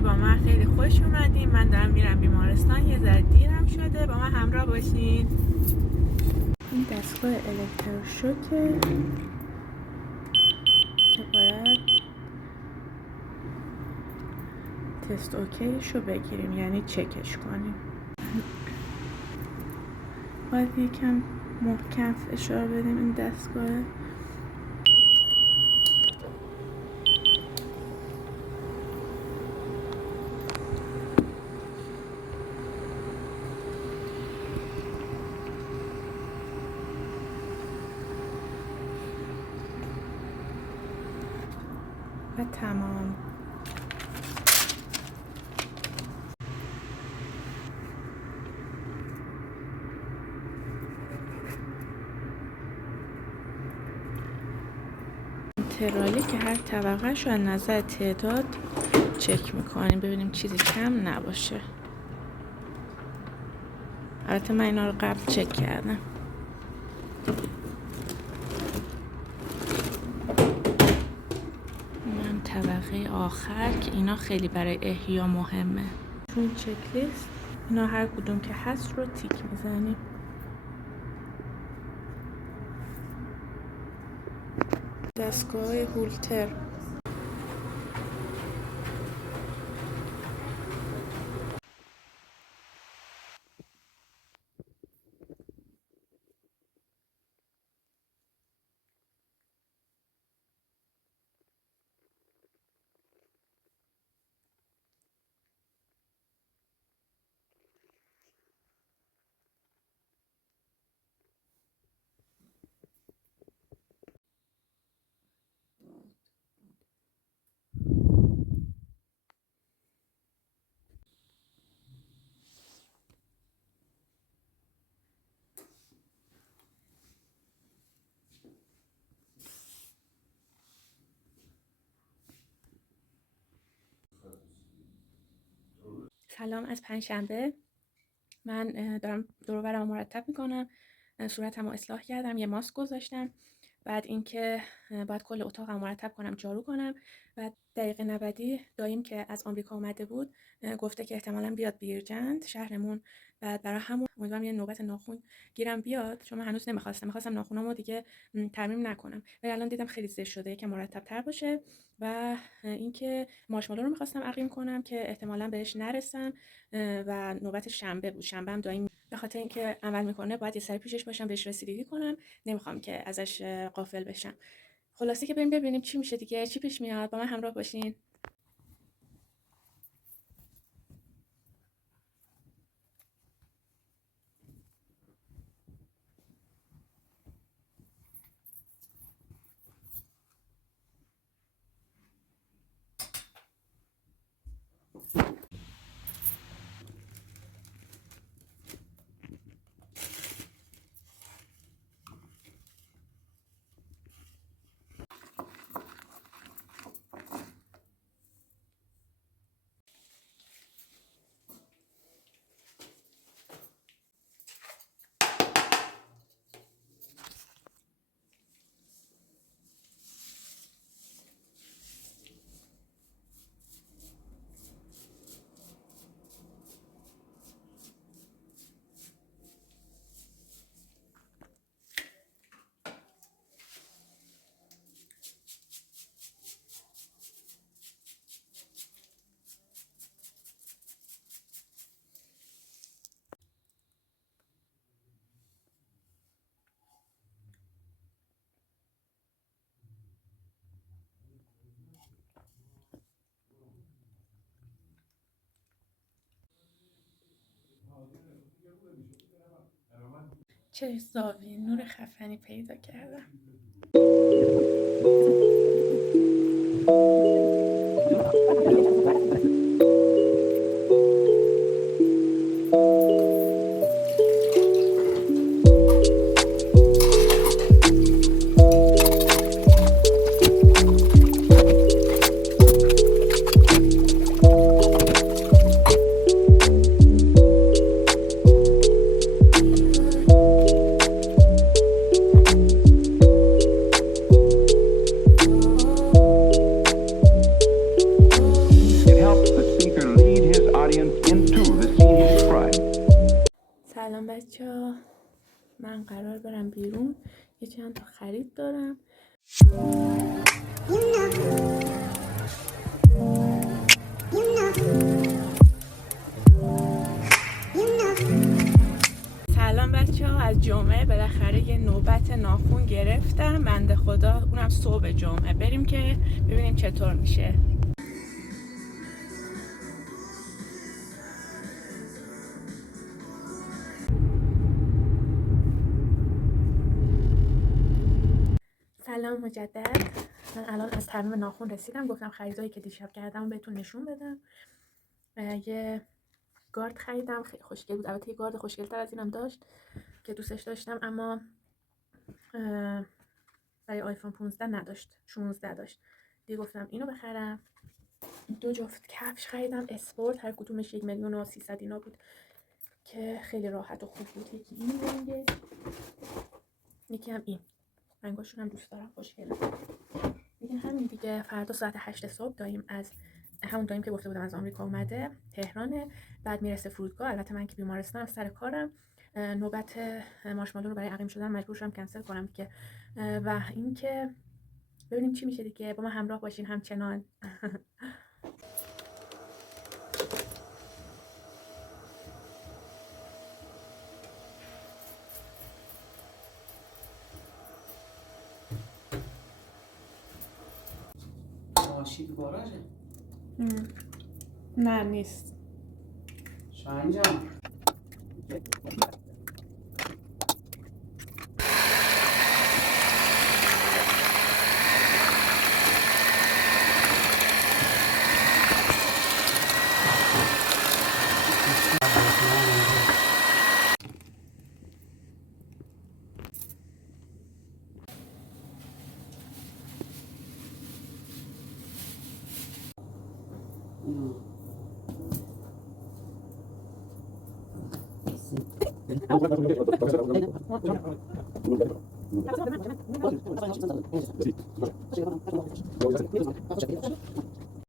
دیگه با من خیلی خوش اومدین. من دارم میرم بیمارستان، یه ذره دیرم شده، با من همراه باشین. این دستگاه الکتروشوکه که باید تست اوکیش رو بگیریم، یعنی چکش کنیم. باید یکم محکم فشار بدیم این دستگاه. و تمام. ترالی که هر طبقه‌ش رو از نظر تعداد چک میکنیم ببینیم چیزی کم نباشه. البته من اینا رو قبل چک کردم. من طبقه آخر که اینا خیلی برای احیا مهمه. چون چک لیست اینا هر کدوم که هست رو تیک میزنیم. دستگاه هولتر سلام از پنجشنبه. من دارم دور و برم مرتب میکنم. صورتم رو اصلاح کردم، یه ماسک گذاشتم. بعد اینکه باید کل اتاقم مرتب کنم، جارو کنم. بعد دقیقه 90 داییم که از آمریکا اومده بود گفته که احتمالاً بیاد بیرجند شهرمون. بعد برای همون امیدوارم یه نوبت ناخن گیرم بیاد، چون من هنوز میخواستم ناخنامو دیگه ترمیم نکنم، ولی الان دیدم خیلی زشت شده، یکم مرتب تر باشه. و اینکه مارشمالو رو میخواستم عقیم کنم که احتمالاً بهش نرسم و نوبت شنبه بود. شنبه هم داییم به خاطر اینکه عمل میکنه باید یه سری پیشش باشم، بهش رسیدگی کنم، نمیخوام که ازش غافل بشم. خلاصه که بریم ببینیم چی میشه دیگه، چی پیش میاد. با من همراه باشین. چه زاویه نور خفنی پیدا کردم. بیرون. یه چند تا خرید دارم. سلام بچه ها، از جمعه بالاخره یه نوبت ناخن گرفتم بنده خدا، اونم صبح جمعه. بریم که ببینیم چطور میشه. سلام مجدد. من الان از ترمیم ناخن رسیدم. گفتم خریدایی که دیشب کردم بهتون نشون بدم. یه گارد خریدم، خیلی خوشگل بود. البته یه گارد خوشگل‌تر از اینم داشت که دوستش داشتم، اما برای آیفون 15 نداشت، 16 داشت. دیگه گفتم اینو بخرم. 2 جفت کفش خریدم اسپورت، هر کدومش 1,300,000 اینا بود که خیلی راحت و خوب بود. یکی این رنگه، یکی هم این. رنگاشون هم دوست دارم، خوشگله. دیگه همین دیگه. فردا ساعت 8 صبح داییم از همون داییم که گفته بودم از آمریکا اومده تهرانه، بعد میرسه فرودگاه. البته من که بیمارستانم سر کارم، نوبت مارشمالو رو برای عقیم شدن مجبور شدم کنسل کنم دیگه. و اینکه ببینیم چی میشه دیگه. با ما همراه باشین همچنان. شیب گاراژه؟ نه نیست. شاهین جان